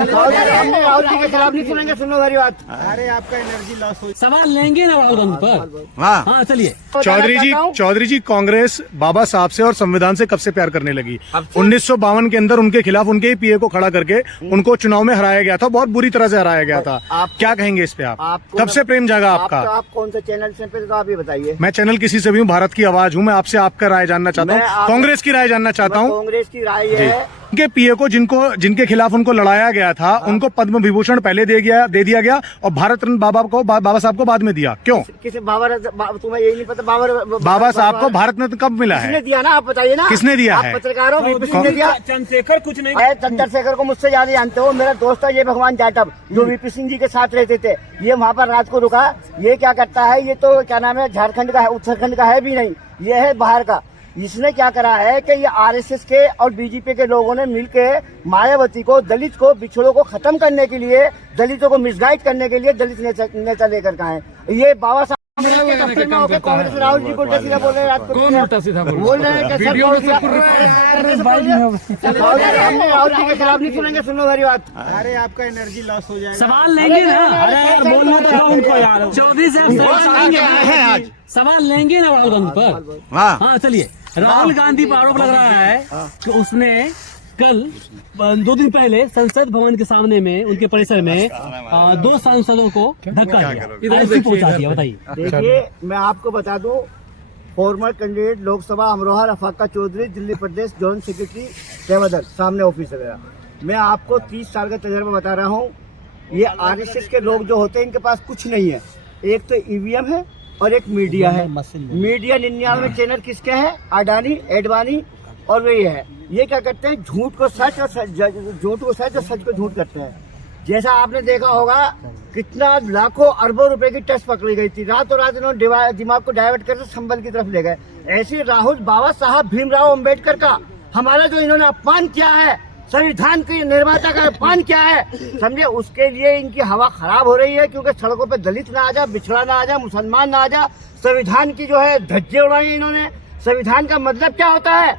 राहुल जी के खिलाफ नहीं सुनेंगे। सुनो मेरी बात। अरे आपका एनर्जी लॉस हो। सवाल लेंगे ना राहुल गांधी पर। हाँ चलिए। चौधरी जी कांग्रेस बाबा साहब से और संविधान से कब से प्यार करने लगी? 1952 के अंदर उनके खिलाफ उनके ही पीए को खड़ा करके उनको चुनाव में हराया गया था, बहुत बुरी तरह से हराया गया था। क्या कहेंगे इस पे आप? कब से प्रेम जागा आपका? आप कौन से चैनल से? तो आप ये बताइए। मैं चैनल किसी से भी हूँ, भारत की आवाज हूँ। मैं आपसे आपका राय जानना चाहता हूँ, कांग्रेस की राय जानना चाहता हूँ। कांग्रेस की राय है उनके पीए को जिनके खिलाफ उनको लड़ाया गया था, उनको पद्म विभूषण पहले दे दिया गया और भारत रत्न बाबा साहब को बाद में दिया। क्यों? किसी तुम्हें यही नहीं पता? बाबा साहब को भारत रत्न कब मिला है? किसने दिया ना? आप बताइए ना। किसने दिया है? पत्रकारों ने दिया। चंद्रशेखर कुछ नहीं। चंद्रशेखर को मुझसे ज्यादा जानते हो। मेरा दोस्त है ये भगवान जाटव, जो वीपी सिंह जी के साथ रहते थे। ये वहाँ पर रात को रुका। ये क्या करता है? ये तो क्या नाम है, झारखंड का है, उत्तराखंड का है भी नहीं, ये है बाहर का। इसने क्या करा है कि ये आरएसएस के और बीजेपी के लोगों ने मिलके मायावती को, दलित को, बिछड़ों को खत्म करने के लिए, दलितों को मिसगाइड करने के लिए दलित नेता लेकर आए। ये बाबा साहब कांग्रेस राहुल जी को उल्टा सीधा बोल रहे हैं। रात को कौन उल्टा सीधा बोल रहे हैं? राहुल जी के खिलाफ नहीं सुनेंगे। सुनो मेरी बात। अरे आपका एनर्जी लॉस हो जाएगा। सवाल लेंगे ना। अरे यार बोलना तो उनको यार। चौधरी साहब सवाल लेंगे ना राहुल गांधी पर। हाँ चलिए। राहुल गांधी पर आरोप लग रहा है कि उसने कल 2 दिन पहले संसद भवन के सामने में, उनके परिसर में 2 सांसदों को धक्का दिया, ऐसे पहुंचा दिया। बताइए। देखिए, मैं आपको बता दूं, फॉर्मर कैंडिडेट लोकसभा अमरोहा रफाका चौधरी, दिल्ली प्रदेश जॉइंट सेक्रेटरी देवदर, सामने ऑफिस है मेरा। मैं आपको 30 साल का तजर्बा बता रहा हूँ। ये आरएसएस के लोग जो होते हैं, इनके पास कुछ नहीं है। एक तो ईवीएम है और एक मीडिया है। मीडिया 99 चैनल किसके हैं? अडानी, एडवाणी और वे है। ये क्या करते हैं? झूठ को सच और झूठ को सच और सच को झूठ करते हैं। जैसा आपने देखा होगा, कितना लाखों अरबों रुपए की टैक्स पकड़ी गई थी। रातों रात इन्होंने दिमाग को डाइवर्ट करके संबल की तरफ ले गए। ऐसे राहुल बाबा साहब भीमराव अम्बेडकर का, हमारा जो इन्होंने अपमान किया है, संविधान के निर्माता का अपमान किया है, समझे, उसके लिए इनकी हवा खराब हो रही है। क्योंकि सड़कों पे दलित ना आ जा, बिछड़ा ना आ जा, मुसलमान ना आ जा। संविधान की जो है धज्जे उड़ाई इन्होंने। संविधान का मतलब क्या होता है?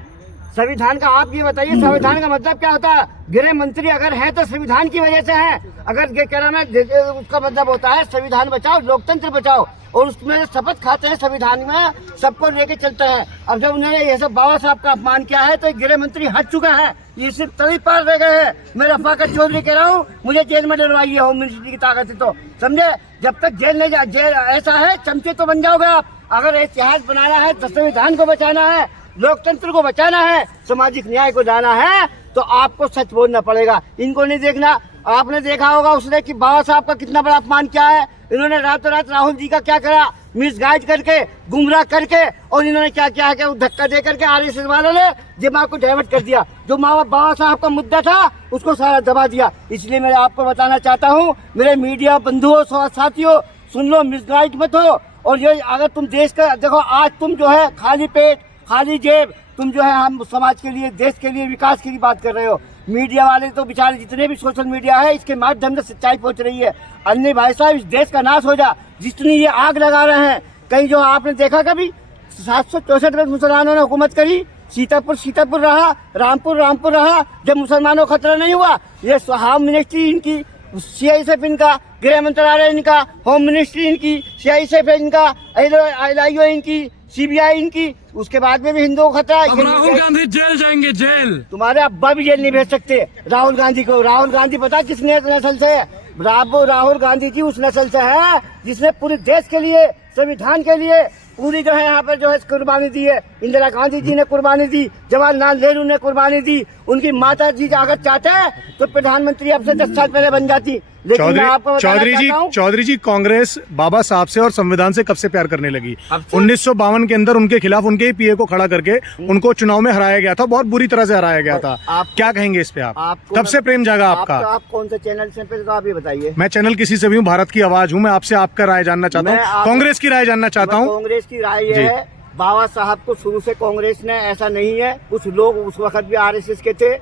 संविधान का आप ये बताइए, संविधान का मतलब क्या होता है? गृह मंत्री अगर है तो संविधान की वजह से है। अगर क्या नाम है, उसका मतलब होता है संविधान बचाओ, लोकतंत्र बचाओ। और उसमें शपथ खाते हैं, संविधान में सबको लेके चलते हैं। अब जब उन्होंने ये सब बाबा साहब का अपमान किया है, तो गृह मंत्री हट चुका है। ये सिर्फ तभी पार रह गए हैं। मैं रफाका चौधरी कह रहा हूँ, मुझे जेल में डलवाइए होम मिनिस्ट्री की ताकत है तो, समझे। जब तक जेल नहीं जेल ऐसा है, चमचे तो बन जाओगे आप। अगर इतिहास बनाना है तो संविधान को बचाना है, लोकतंत्र को बचाना है, सामाजिक न्याय को लाना है, तो आपको सच बोलना पड़ेगा। इनको नहीं देखना। आपने देखा होगा उसने कि बाबा साहब का कितना बड़ा अपमान किया है। इन्होंने रातों रात राहुल जी का क्या करा? मिसगाइड करके, गुमराह करके, और इन्होंने क्या किया है कि धक्का दे करके आरएसएस वालों ने दिमाग को डाइवर्ट कर दिया। जो बाबा साहब का मुद्दा था उसको सारा दबा दिया। इसलिए मैं आपको बताना चाहता हूँ, मेरे मीडिया बंधुओं साथियों, सुन लो, मिसगाइड मत हो। और ये अगर तुम देश का देखो, आज तुम जो है खाली पेट, खाली जेब, तुम जो है हम समाज के लिए, देश के लिए, विकास के लिए बात कर रहे हो। मीडिया वाले तो बेचारे, जितने भी सोशल मीडिया है, इसके माध्यम से सच्चाई पहुंच रही है। अन्य भाई साहब, इस देश का नाश हो जा। जितनी ये आग लगा रहे हैं, कहीं जो आपने देखा कभी 764 में मुसलमानों ने हुकूमत करी, सीतापुर रहा, रामपुर रहा, जब मुसलमानों को खतरा नहीं हुआ। ये होम मिनिस्ट्री इनकी, सीआईएसएफ इनका, गृह मंत्रालय इनका, होम मिनिस्ट्री इनकी, सीआईएसएफ इनका, एलआईओ इनकी, सीबीआई इनकी, उसके बाद में भी हिंदुओं को खतरा। राहुल गांधी जेल जाएंगे, जेल। तुम्हारे अब्बा भी जेल नहीं भेज सकते राहुल गांधी को। राहुल गांधी पता किस नस्ल से है? राहुल गांधी जी उस नस्ल से है जिसने पूरे देश के लिए, संविधान के लिए पूरी जो है यहाँ पर जो है कुर्बानी दी है। इंदिरा गांधी जी ने कुर्बानी दी, जवाहरलाल नेहरू ने कुर्बानी दी। उनकी माता जी अगर चाहते हैं तो प्रधानमंत्री अब से 10 साल पहले बन जाती। चौधरी जी कांग्रेस बाबा साहब से और संविधान से कब से प्यार करने लगी? 1952 के अंदर उनके खिलाफ उनके ही पीए को खड़ा करके उनको चुनाव में हराया गया था, बहुत बुरी तरह से हराया गया था। क्या कहेंगे इस पे आप? कब से प्रेम जागा आपका? आप कौन से चैनल से? तो आप ये बताइए। मैं चैनल किसी से भी हूँ, भारत की आवाज हूँ। मैं आपसे आपका राय जानना चाहता हूँ, कांग्रेस की राय जानना चाहता हूँ। कांग्रेस की राय ये है, बाबा साहब को शुरू से कांग्रेस ने, ऐसा नहीं है, कुछ लोग उस वक्त भी आरएसएस के थे,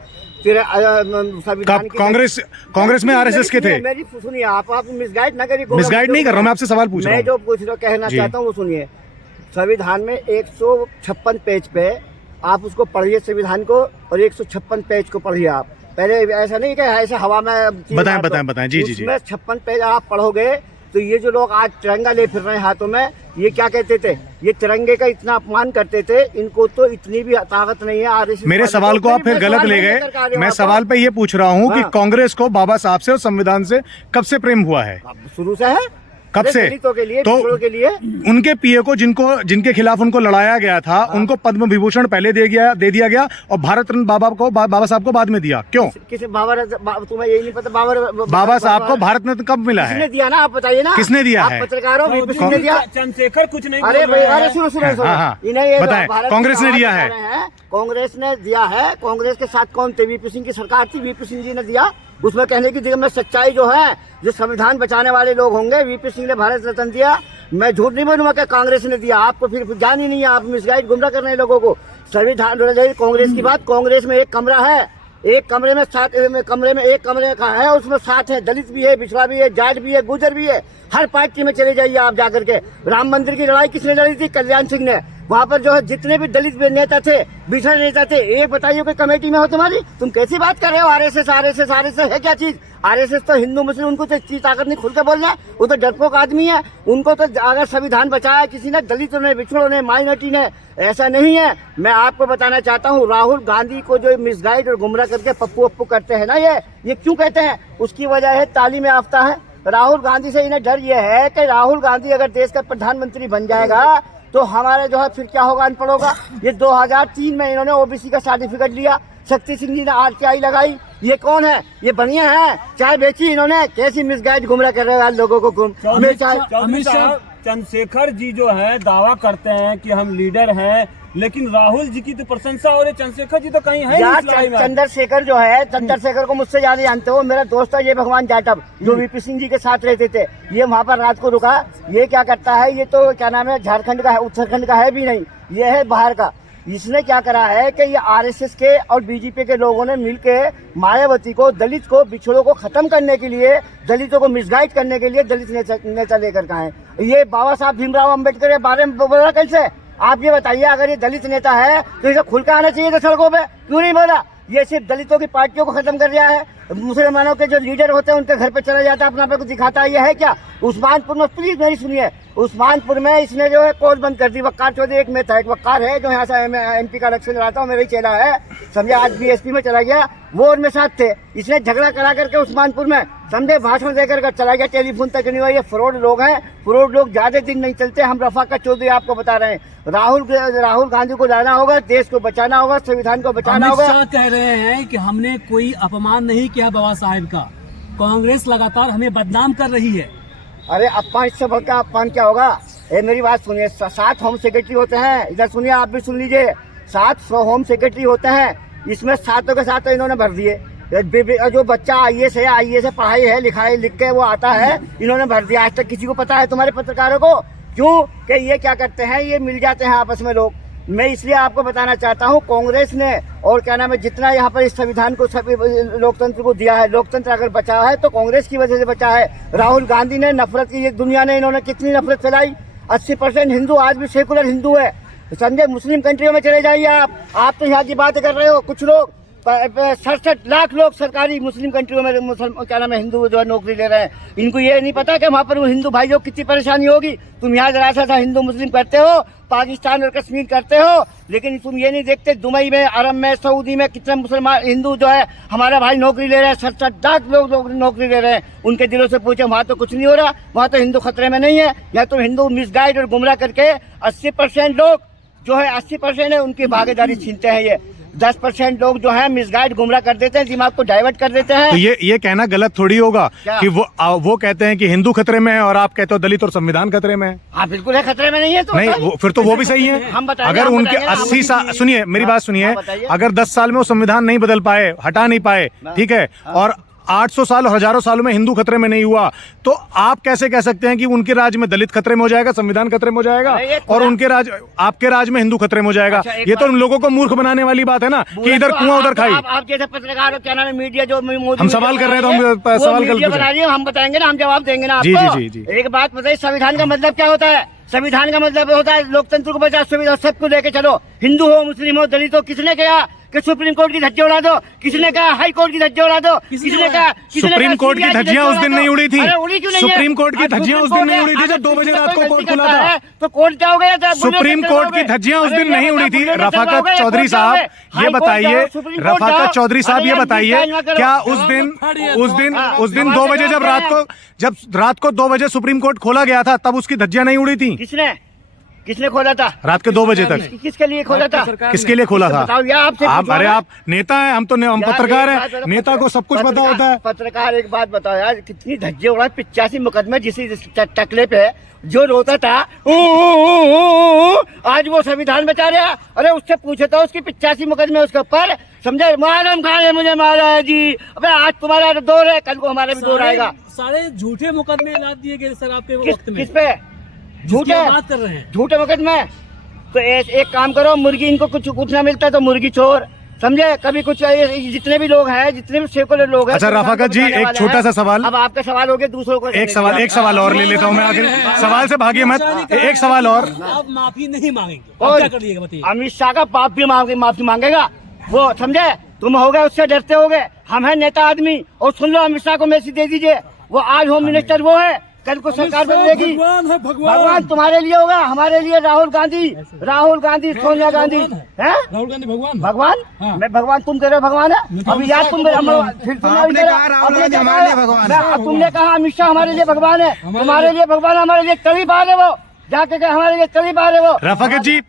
फिर कांग्रेस में आरएसएस के थे। मेरी सुनिए, आप मिसगाइड ना करिए। मिसगाइड नहीं कर रहा, मैं आपसे सवाल पूछ रहा हूँ। मैं जो कहना चाहता हूँ वो सुनिए। संविधान में 156 पेज पे आप उसको पढ़िए, संविधान को, और 156 पेज को पढ़िए आप। पहले ऐसा नहीं कि ऐसे हवा में चीज़ बताएं, मारता बताएं, हूं। बताएं। जी, जी, जी। उसमें 56 पेज आप पढ़ोगे तो ये जो लोग आज तिरंगा ले फिर रहे हैं हाथों में, ये क्या कहते थे, ये तिरंगे का इतना अपमान करते थे, इनको तो इतनी भी ताकत नहीं है आरएसएस। मेरे सवाल को आप फिर गलत ले गए। मैं सवाल पे ये पूछ रहा हूँ कि हाँ। कांग्रेस को बाबा साहब से और संविधान से कब से प्रेम हुआ है? शुरू से है। कब से? दलितों के लिए, तो पिछड़ों के लिए। उनके पीए को जिनके खिलाफ उनको लड़ाया गया था, उनको पद्म विभूषण पहले दे दिया गया और भारत रत्न बाबा साहब को बाद में दिया। क्यों? किसी तुम्हें यही नहीं पता बाबा साहब को भारत रत्न कब मिला किसने है? दिया ना, आप बताइए ना। किसने दिया आप है? पत्रकारों वीपी सिंह ने दिया। चंद्रशेखर कुछ नहीं अरे बोल भाई, रहे अरे हैं। सुनो हाँ, हाँ। इन्हें ये बताएं, भारत कांग्रेस ने की दिया बात है। कर रहे हैं। कांग्रेस ने दिया है। कांग्रेस के साथ कौन थे? वीपी सिंह की सरकार थी, वीपी सिंह जी ने दिया। उसमें कहने की दिक्कत में सच्चाई जो है, जो संविधान बचाने वाले लोग होंगे, वीपी सिंह ने भारत रत्न दिया। मैं झूठ नहीं बोलूंगा कि कांग्रेस ने दिया। आपको फिर जान ही नहीं है, आप मिसगाइड गुमराह कर रहे हैं लोगों को। संविधान कांग्रेस की बात, कांग्रेस में एक कमरा है, एक कमरे में एक कमरे का है, उसमें 7 है, दलित भी है, पिछड़ा भी है, जाट भी है, गुजर भी है। हर पार्टी में चले जाइए आप जाकर के। राम मंदिर की लड़ाई किसने लड़ी थी? कल्याण सिंह ने। वहाँ पर जो है जितने भी दलित नेता थे, बिछड़े नेता थे, एक बताइए कोई कमेटी में हो तुम्हारी? तुम कैसी बात कर रहे हो? आरएसएस है क्या चीज? आरएसएस तो हिंदू मुस्लिम, उनको तो इतनी ताकत नहीं खुल के बोलना है। वो तो डरपोक आदमी है। उनको तो अगर संविधान बचाया किसी ने, दलितों ने, बिछड़ों ने, माइनॉरिटी ने, ऐसा नहीं है। मैं आपको बताना चाहता हूँ, राहुल गांधी को जो मिसगाइड और गुमराह करके पप्पू अप्पू करते हैं ना, ये क्यों कहते हैं? उसकी वजह है तालीम याफ्ता है। राहुल गांधी से इन्हें डर ये है कि राहुल गांधी अगर देश का प्रधानमंत्री बन जाएगा तो हमारे जो है फिर क्या होगा, अनपढ़ होगा। ये 2003 में इन्होंने ओबीसी का सर्टिफिकेट लिया, शक्ति सिंह जी ने आरटीआई लगाई। ये कौन है? ये बढ़िया है, चाय बेची इन्होंने। कैसी मिसगाइड गुमराह कर रहे हैं लोगों को। चौधरी साहब, चंद्रशेखर जी जो है दावा करते हैं कि हम लीडर हैं, लेकिन राहुल जी की तो प्रशंसा हो रही, चंद्रशेखर जी तो कहीं है यार। नहीं इस लड़ाई में। चंद्रशेखर जो है, चंद्रशेखर को मुझसे ज्यादा जानते हो। मेरा दोस्त है ये भगवान जाटव, जो वीपी सिंह जी के साथ रहते थे। ये वहाँ पर रात को रुका। ये क्या करता है? ये तो क्या नाम है, झारखंड का है, उत्तराखंड का है भी नहीं, ये है बाहर का। इसने क्या करा है कि ये आरएसएस के और बीजेपी के लोगों ने मिलके मायावती को, दलित को, बिछड़ों को खत्म करने के लिए, दलितों को मिसगाइड करने के लिए दलित नेता लेकर का है। ये बाबा साहब भीमराव अम्बेडकर के बारे में बोला कैसे? आप ये बताइए, अगर ये दलित नेता है तो इसे खुल के आना चाहिए था सड़कों पे, क्यों नहीं बोला? ये सिर्फ दलितों की पार्टियों को खत्म कर दिया है। मुसलमानों के जो लीडर होते हैं उनके घर पे चला जाता है, अपना पे कुछ दिखाता है। ये है क्या? उस्मानपुर में, प्लीज मेरी सुनिए, उस्मानपुर में इसने जो है कोर्ट बंद कर दी। वक्कार चौधरी एक में था, एक वक्कार है जो यहाँ से एमपी का इलेक्शन लड़ाता हूँ, मेरा ही चेला है, समझे। आज बीएसपी में चला गया, वो उनमें साथ थे। इसने झगड़ा करा करके उस्मानपुर में, समझे, भाषण देकर चला गया, टेलीफोन तक नहीं हुआ। ये फ्रॉड लोग हैं। फ्रॉड लोग ज्यादा दिन नहीं चलते। हम रफाकत चौधरी आपको बता रहे हैं। राहुल गांधी को लाना होगा, देश को बचाना होगा, संविधान को बचाना अमित होगा। शाह कह रहे हैं कि हमने कोई अपमान नहीं किया बाबा साहेब का, कांग्रेस लगातार हमें बदनाम कर रही है। अरे अपमान, इससे बढ़कर अपमान क्या होगा? मेरी बात सुनिए। 7 होम सेक्रेटरी होते हैं, इधर सुनिए, आप भी सुन लीजिए। 7 होम सेक्रेटरी होते हैं, इसमें 7 के साथ इन्होंने भर दिए। जो बच्चा आईएएस है, आईएएस पढ़ाई है, लिखाई लिख के वो आता है, इन्होंने भर दिया। आज तक किसी को पता है तुम्हारे पत्रकारों को? क्यों कि ये क्या करते हैं, ये मिल जाते हैं आपस में लोग। मैं इसलिए आपको बताना चाहता हूँ, कांग्रेस ने और क्या नाम है, जितना यहाँ पर इस संविधान को, लोकतंत्र को दिया है, लोकतंत्र अगर बचा है तो कांग्रेस की वजह से बचा है। राहुल गांधी ने नफरत की, ये दुनिया ने, इन्होंने कितनी नफरत फैलाई। 80% हिंदू आज भी सेकुलर हिंदू है, समझे। मुस्लिम कंट्रियों में चले जाइए आप तो यहाँ की बात कर रहे हो। कुछ लोग 67 लाख लोग सरकारी मुस्लिम कंट्रियों में क्या नाम है, हिंदू जो है नौकरी ले रहे हैं। इनको ये नहीं पता कि वहाँ पर वो हिंदू भाइयों को कितनी परेशानी होगी। तुम यहाँ जरा सा हिंदू मुस्लिम करते हो, पाकिस्तान और कश्मीर करते हो, लेकिन तुम ये नहीं देखते दुबई में, अरब में, सऊदी में कितने मुसलमान हिंदू जो है हमारा भाई नौकरी ले रहे हैं। 67 लाख लोग नौकरी ले रहे हैं। उनके दिलों से पूछे, वहाँ तो कुछ नहीं हो रहा, वहाँ तो हिंदू खतरे में नहीं है। या तो हिंदू मिसगाइड और गुमराह करके 80% लोग जो है, 80% है उनकी भागीदारी छीनते हैं। ये 10% लोग जो है मिसगाइड गुमराह कर देते हैं, दिमाग को डाइवर्ट कर देते हैं। तो ये कहना गलत थोड़ी होगा कि वो कहते हैं कि हिंदू खतरे में है और आप कहते हो दलित और संविधान खतरे में है। हाँ बिल्कुल है, खतरे में नहीं है तो नहीं, फिर तो वो भी सही है। हम बताएंगे, अगर हम उनके बताएंगे, 80 साल, सुनिए मेरी बात सुनिए, अगर 10 साल में वो संविधान नहीं बदल पाए, हटा नहीं पाए, ठीक है, और 800 साल और हजारों सालों में हिंदू खतरे में नहीं हुआ, तो आप कैसे कह सकते हैं कि उनके राज में दलित खतरे में हो जाएगा, संविधान खतरे में हो जाएगा और उनके राज, आपके राज में हिंदू खतरे में हो जाएगा? ये तो उन लोगों को मूर्ख बनाने वाली बात है ना, कि इधर कुआं उधर खाई। आप जैसे पत्रकार हो, क्या नाम है, मीडिया जो हम सवाल कर रहे हैं तो हम सवाल बना रही है, हम बताएंगे ना, हम जवाब देंगे ना आपको। जी। एक बात बताइए, संविधान का मतलब क्या होता है? संविधान का मतलब होता है लोकतंत्र को बचा, सुविधा सबको लेके चलो। हिंदू हो, मुस्लिम हो, दलित हो, किसने कहा कि सुप्रीम कोर्ट की धज्जियां उड़ा दो, किसने कहा हाई कोर्ट की धज्जियां उड़ा दो, किसने कहा सुप्रीम कोर्ट की धज्जियां उस दिन नहीं उड़ी थी। उड़ी क्यों नहीं है? सुप्रीम कोर्ट की धज्जियां उस दिन नहीं उड़ी थी जब 2 बजे रात को कोर्ट खुला था। तो कोर्ट जाओगे या सुप्रीम कोर्ट की धज्जियां उस दिन नहीं उड़ी थी। रफाकत चौधरी साहब ये बताइए, रफाकत चौधरी साहब ये बताइए, क्या उस दिन 2 बजे जब रात को 2 बजे सुप्रीम कोर्ट खोला गया था तब उसकी धज्जियां नहीं उड़ी थी? किसने खोला था रात के 2 बजे तक? किसके लिए खोला था? किसके लिए खोला था? आप अरे आप नेता हैं, हम पत्रकार हैं, नेता को सब कुछ पता होता है। पत्रकार एक बात बताओ यार, कितनी धज्जियां उड़ा, 85 मुकदमे जिस टकले पे जो रोता था आज वो संविधान बचा रहा। अरे उससे पूछे तो उसकी 85 मुकदमे उसके ऊपर, समझे? मुआजम खान ने मुझे मारा है जी, अबे आज तुम्हारा दौर है, कल को हमारा भी दौर आएगा। सारे झूठे मुकदमे लाद दिए गए सर आपके वक्त में। किस पे झूठे बात कर रहे हैं? झूठे मुकदमे। तो एक काम करो, मुर्गी इनको कुछ ना मिलता तो मुर्गी चोर, समझे? कभी कुछ जितने भी लोग हैं, जितने भी सेकुलर लोग हैं। अच्छा रफाकत जी, एक छोटा सा सवाल। अब आपका सवाल हो गया, दूसरों को एक सवाल और ले लेता हूँ मैं, आखिर सवाल से भागिए मत। एक सवाल और, आप माफी नहीं मांगेंगे, क्या कर लीजिएगा बताइए? अमित शाह का बाप भी माफी मांगेगा वो, समझे? तुम हो गए उससे डरते हो गए, हम है नेता आदमी। और सुन लो, अमित शाह को मैसेज दे दीजिए, वो आज होम मिनिस्टर वो है, कल को सरकार बदलेगी। भगवान तुम्हारे लिए होगा, हमारे लिए राहुल गांधी, सोनिया गांधी है। राहुल गांधी भगवान हाँ। मैं भगवान, तुम कह रहे हो भगवान है। अभी याद तुमने कहा अमित शाह हमारे लिए भगवान है, तुम्हारे लिए भगवान, हमारे लिए करीब आ रहे वो, जाके हमारे लिए करीब आ रहे वो। रफाकत जी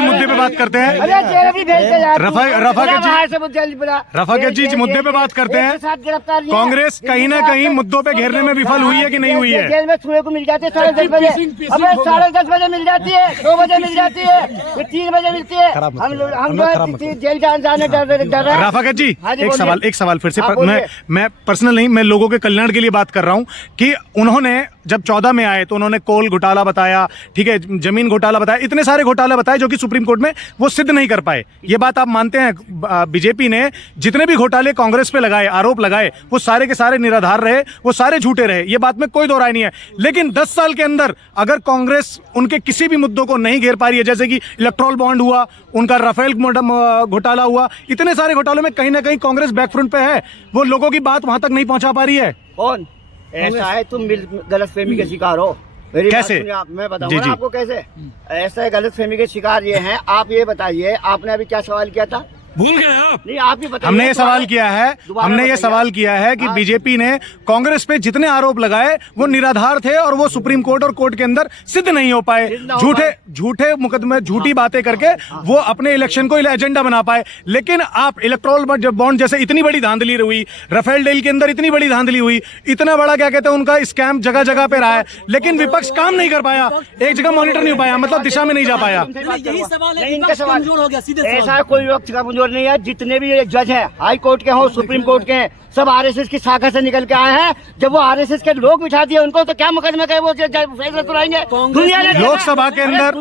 मुद्दे पे बात करते हैं। अरे जेल भी भेजते यार, रफाकत जी मुद्दे पे बात करते हैं। कांग्रेस कहीं ना कहीं मुद्दों पे घेरने में विफल हुई है कि नहीं हुई है? जेल में छुए को मिल जाती है 10:30 बजे, अबे 10:30 बजे मिल जाती है, 2 बजे मिल जाती है, फिर 3 बजे मिलती है। हम जेल जाने डर रहे हैं। रफाकत जी एक सवाल फिर से, मैं पर्सनल नहीं, मैं लोगों के कल्याण के लिए बात कर रहा हूँ कि उन्होंने जब 14 में आए तो उन्होंने कोल घोटाला बताया, ठीक है, जमीन घोटाला बताया, इतने सारे घोटाले बताए जो कि सुप्रीम कोर्ट में वो सिद्ध नहीं कर पाए। ये बात आप मानते हैं? बीजेपी ने जितने भी घोटाले कांग्रेस पे लगाए, आरोप लगाए, वो सारे के सारे निराधार रहे, वो सारे झूठे रहे, ये बात में कोई दो राय नहीं है। लेकिन 10 साल के अंदर अगर कांग्रेस उनके किसी भी मुद्दों को नहीं घेर पा रही है, जैसे कि इलेक्ट्रॉल बॉन्ड हुआ, उनका राफेल घोटाला हुआ, इतने सारे घोटालों में कहीं ना कहीं कांग्रेस बैकफ्रंट पे है, वो लोगों की बात वहां तक नहीं पहुंचा पा रही है। कौन ऐसा है? तुम गलतफहमी के शिकार हो। मेरी कैसे? मैं बताऊंगा आपको कैसे ऐसा गलतफहमी के शिकार ये हैं। आप ये बताइए, आपने अभी क्या सवाल किया था? भूल गए आप? नहीं, आप ही बताइए। हमने ये सवाल किया है कि बीजेपी ने कांग्रेस पे जितने आरोप लगाए वो निराधार थे और वो सुप्रीम कोर्ट और कोर्ट के अंदर सिद्ध नहीं हो पाए, झूठे मुकदमे, झूठी बातें करके वो अपने इलेक्शन को एजेंडा बना पाए। लेकिन आप इलेक्ट्रॉल बॉन्ड जैसे इतनी बड़ी धांधली हुई, राफेल डील के अंदर इतनी बड़ी धांधली हुई, इतना बड़ा क्या कहते हैं उनका स्कैम जगह जगह पे रहा है, लेकिन विपक्ष काम नहीं कर पाया, एक जगह मॉनिटर नहीं हो पाया, मतलब दिशा में नहीं जा पाया। यही सवाल है, इनका सवाल कमजोर हो गया, सीधे ऐसा कोई वक्त का कमजोर नहीं है। जितने भी जज हैं, हाई कोर्ट के हो, सुप्रीम कोर्ट के हैं, सब आरएसएस की शाखा से निकल के आए हैं। जब वो आरएसएस के लोग बिठा दिए उनको, तो क्या मुकदमे का वो फैसला सुनाएंगे? दुनिया ने लोकसभा के अंदर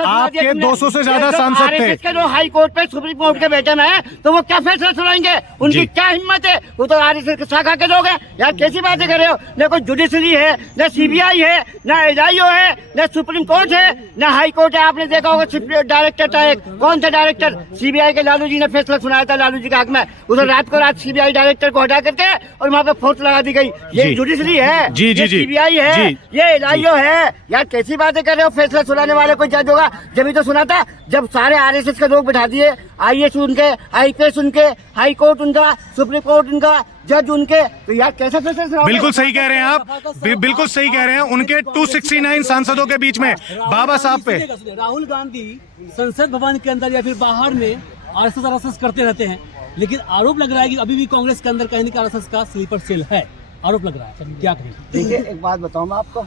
आपके 200 से ज्यादा सांसद थे। के जो हाई कोर्ट पे, सुप्रीम कोर्ट के बेटे में, तो वो क्या फैसला सुनाएंगे? उनकी क्या हिम्मत है? वो तो आरएसएस की शाखा के लोग हैं। यार कैसी बातें कर रहे हो? न कोई जुडिशरी है, न सीबीआई है, न एसआईओ है, न सुप्रीम कोर्ट है, न हाई कोर्ट है। आपने देखा होगा डायरेक्टर था एक, कौन था डायरेक्टर? सीबीआई के लालू जी ने फैसला सुनाया था, लालू जी के हक में। उधर रात को रात सीबीआई डायरेक्टर को हटा करके और वहाँ पे फोर्स लगा दी गई। ये जुडिशरी है, ये सीबीआई है, ये एसआईओ है। यार कैसी बातें कर रहे हो? फैसला सुनाने वाले कोई जज होगा? जब तो सुना था जब सारे आरएसएस के लोग बिठा दिए, आईएएस उनके, आईपीएस उनके, हाई कोर्ट उनका, सुप्रीम कोर्ट उनका, जज उनके, तो यार कैसा फैसला? बिल्कुल सही कह रहे हैं आप, बिल्कुल सही कह रहे हैं। उनके 269 सांसदों के बीच में बाबा साहब पे राहुल गांधी संसद भवन के अंदर या फिर बाहर में आरएसएस करते रहते हैं, लेकिन आरोप लग रहा है कि अभी भी कांग्रेस के अंदर कहीं ना कहीं आरएसएस का स्लीपर सेल है, आरोप लग रहा है। क्या कहें? देखिए एक बात बताऊं मैं आपको,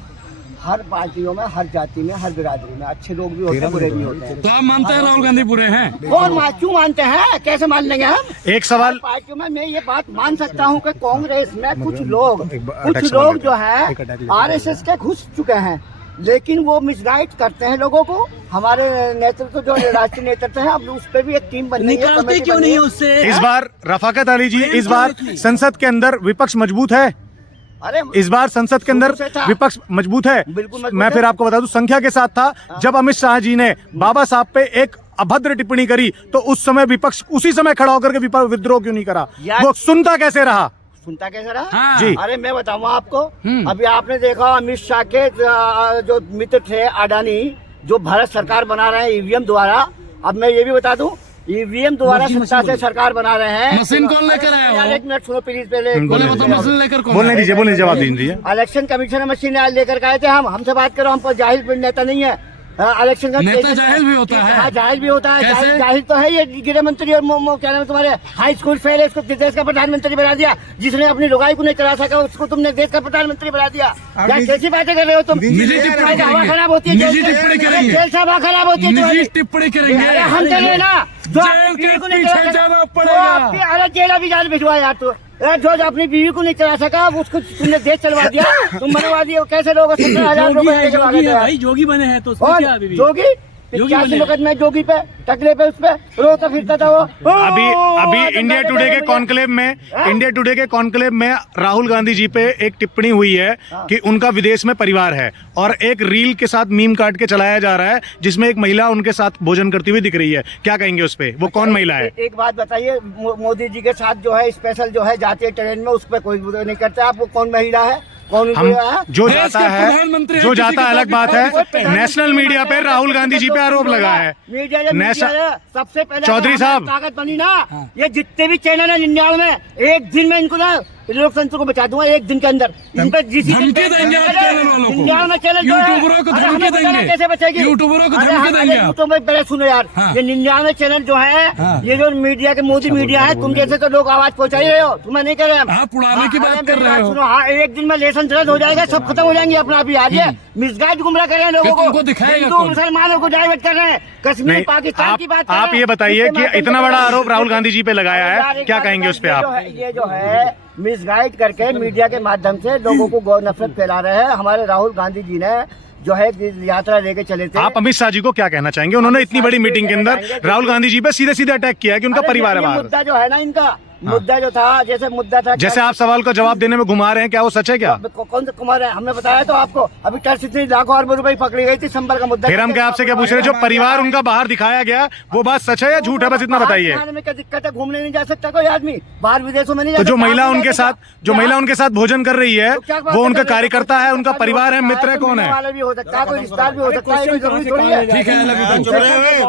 हर पार्टियों में, हर जाति में, हर बिरादरी में अच्छे लोग भी होते हैं, बुरे भी होते हैं। तो आप मानते हैं राहुल गांधी बुरे हैं? क्यों मानते हैं? कैसे मान लेंगे हम? एक सवाल पार्टियों में मैं ये बात मान सकता हूँ कि कांग्रेस में कुछ लोग जो है आरएसएस के घुस चुके हैं, लेकिन वो मिसगाइड करते हैं लोगों को। हमारे नेतृत्व जो राष्ट्रीय नेतृत्व है, अब उस पर भी एक टीम बननी है। निकालते क्यों नहीं उससे? इस बार रफाकत अली जी, इस बार संसद के अंदर विपक्ष मजबूत है? अरे इस बार संसद के अंदर शुरू से था। विपक्ष मजबूत है। बिल्कुल मजबूत मैं फिर है। आपको बता दूं, संख्या के साथ था। जब अमित शाह जी ने बाबा साहब पे एक अभद्र टिप्पणी करी तो उस समय विपक्ष उसी समय खड़ा होकर के विद्रोह क्यों नहीं करा? यार- वो सुनता कैसे रहा? सुनता कैसे रहा? हाँ। जी। अरे मैं बताऊँ आपको, अभी आपने देखा अमित शाह के जो मित्र थे अडानी, जो भारत सरकार बना रहे हैं ईवीएम द्वारा। अब मैं ये भी बता दूं, ईवीएम द्वारा सत्ता से सरकार बना रहे हैं। मशीन कौन लेकर आया यार हो? एक मिनट सुनो प्लीज पहले। बोले बताओ मशीन लेकर कौन बोलने आया? दीजिए, बोलने जवाब दीजिए। इलेक्शन कमीशन मशीन लेकर के आए थे। हमसे बात करो, हमको जाहिल नेता नहीं है। इलेक्शन का नेता जाहिल भी होता है। हाँ, जाहिल भी होता है। कैसे? जाहिल तो है ये गृह मंत्री और क्या नाम है तुम्हारे, हाई स्कूल फेल है, इसको देश का प्रधानमंत्री बना दिया। जिसने अपनी लुगाई को नहीं चला सका उसको तुमने देश का प्रधानमंत्री बना दिया। यार कैसी बातें कर रहे हो तुम? निजी टिप्पणी हवा करेंगे। खराब होती है, निजी टिप्पणी करेंगे। जेल से हवा खराब होती है निजी तुम्हारी। टिप्पणी करेंगे। अरे हम करें ना, जो जेल अपनी के बीवी को नहीं पीछे चला सका- जाना जो पड़ेगा। आपकी- अरे जेल अभी जान भिजवा यार तू। जो अपनी बीवी को नहीं चला सका उसको तुमने देश चलवा दिया, तुम बनवा दिए। कैसे लोग 17,000 जोगी रुपए है, लेके भागे जोगी थे है यार। भाई, जोगी बने हैं तो उसमें और क्या अभी भी? जोगी जोगी 85 बने। मुकदमे जोगी पे, टकले पे, उस पे रोता फिरता था वो। अभी आज इंडिया हम टुडे के मुझे- कॉन्क्लेव में राहुल गांधी जी पे एक टिप्पणी हुई है कि उनका विदेश में परिवार है, और एक रील के साथ मीम काट के चलाया जा रहा है जिसमें एक महिला उनके साथ भोजन करती हुई दिख रही है। क्या कहेंगे उस पे? वो कौन महिला है? एक बात बताइए, मोदी जी के साथ जो है स्पेशल जो है जाती है ट्रेन में, उस पर कोई विरोध नहीं करता। आप वो कौन महिला है, कौन हम महिला है? जो देश जाता के है प्रधानमंत्री जो हैं, जाता किसी है के अलग साथ बात भी है। कोई नेशनल मीडिया पे राहुल गांधी जी पे आरोप लगा है। मीडिया जब नेशनल- मीडिया सबसे पहले चौधरी साहब। ताकत बनी ना, ये जितने भी चैनल है 99 में, एक दिन में इनको ना लोकतंत्र को बचा दूंगा, एक दिन के अंदर। इन पर धमकी देंगे आप चैनल वालों को। 99 चैनल जो है, यूट्यूबरों को अरे धमकी हमें बताना देंगे। कैसे बचेगी? यूट्यूबरों को अरे धमकी हम- देंगे अरे आप। तो मैं पहले सुनो यार, हाँ। ये 99 चैनल जो है, हाँ। ये जो मीडिया के मोदी मीडिया है, तुम जैसे तो लोग आवाज पहुंचा ही रहे हो, तुम्हें नहीं कर रहे हम। आप उड़ाने की हाँ, बात अरे कर मेरी रहे बात हो। सुनो, हाँ एक दिन में लेसन रद्द हो जाएगा, सब खत्म हो जाएंगे अपना आप ही। आज ये मिसगाइड गुमराह कर रहे हैं लोगों क्या तुमको को, दिखाएगा हिंदू कौन? मुसलमानों को डाइवर्ट कर रहे हैं, कश्मीर नहीं, पाकिस्तान की बात कर आप रहे हैं। ये बताइए इसके कि माध्यम इतना से बड़ा बात आरोप करें। राहुल गांधी जी पे लगाया यार, है, एक क्या बात कहेंगे उस पे ये आप? ये जो है मिसगाइड करके मीडिया के माध्यम से लोगों को गौ नफरत फैला रहे हैं। हमारे राहुल गांधी जी ने जो है यात्रा लेके चले थे। आप अमित शाह जी को क्या कहना चाहेंगे? उन्होंने इतनी बड़ी मीटिंग के अंदर राहुल गांधी जी पे सीधे सीधे अटैक किया है कि उनका अरे परिवार है ये बाहर। मुद्दा जो है ना इनका, मुद्दा जो था, जैसे मुद्दा था, जैसे आप सवाल का जवाब देने में घुमा रहे हैं, क्या वो सच है क्या? कौन से कुमार है, हमने बताया तो आपको। अभी टर्स इतनी लाखों अरबों रुपए पकड़ी गई थी, संबल का मुद्दा। फिर हम क्या आपसे क्या पूछ रहे हैं? जो परिवार उनका बाहर दिखाया गया वो बात सच है या झूठ है? बस इतना बताइए। खाने में क्या दिक्कत है? घूमने नहीं जा सकता कोई आदमी, बाहर विदेशों में नहीं जा तो सकता। जो महिला आप उनके नहीं साथ जा सकता। उनके साथ भोजन कर रही है, तो क्या बात वो कर उनका रहे हो? कार्यकर्ता है, उनका परिवार है, मित्र है, कौन है? वाले भी हो सकता है, कोई रिश्तेदार भी हो सकता है, कोई जरूरी थोड़ी है। ठीक है, अलग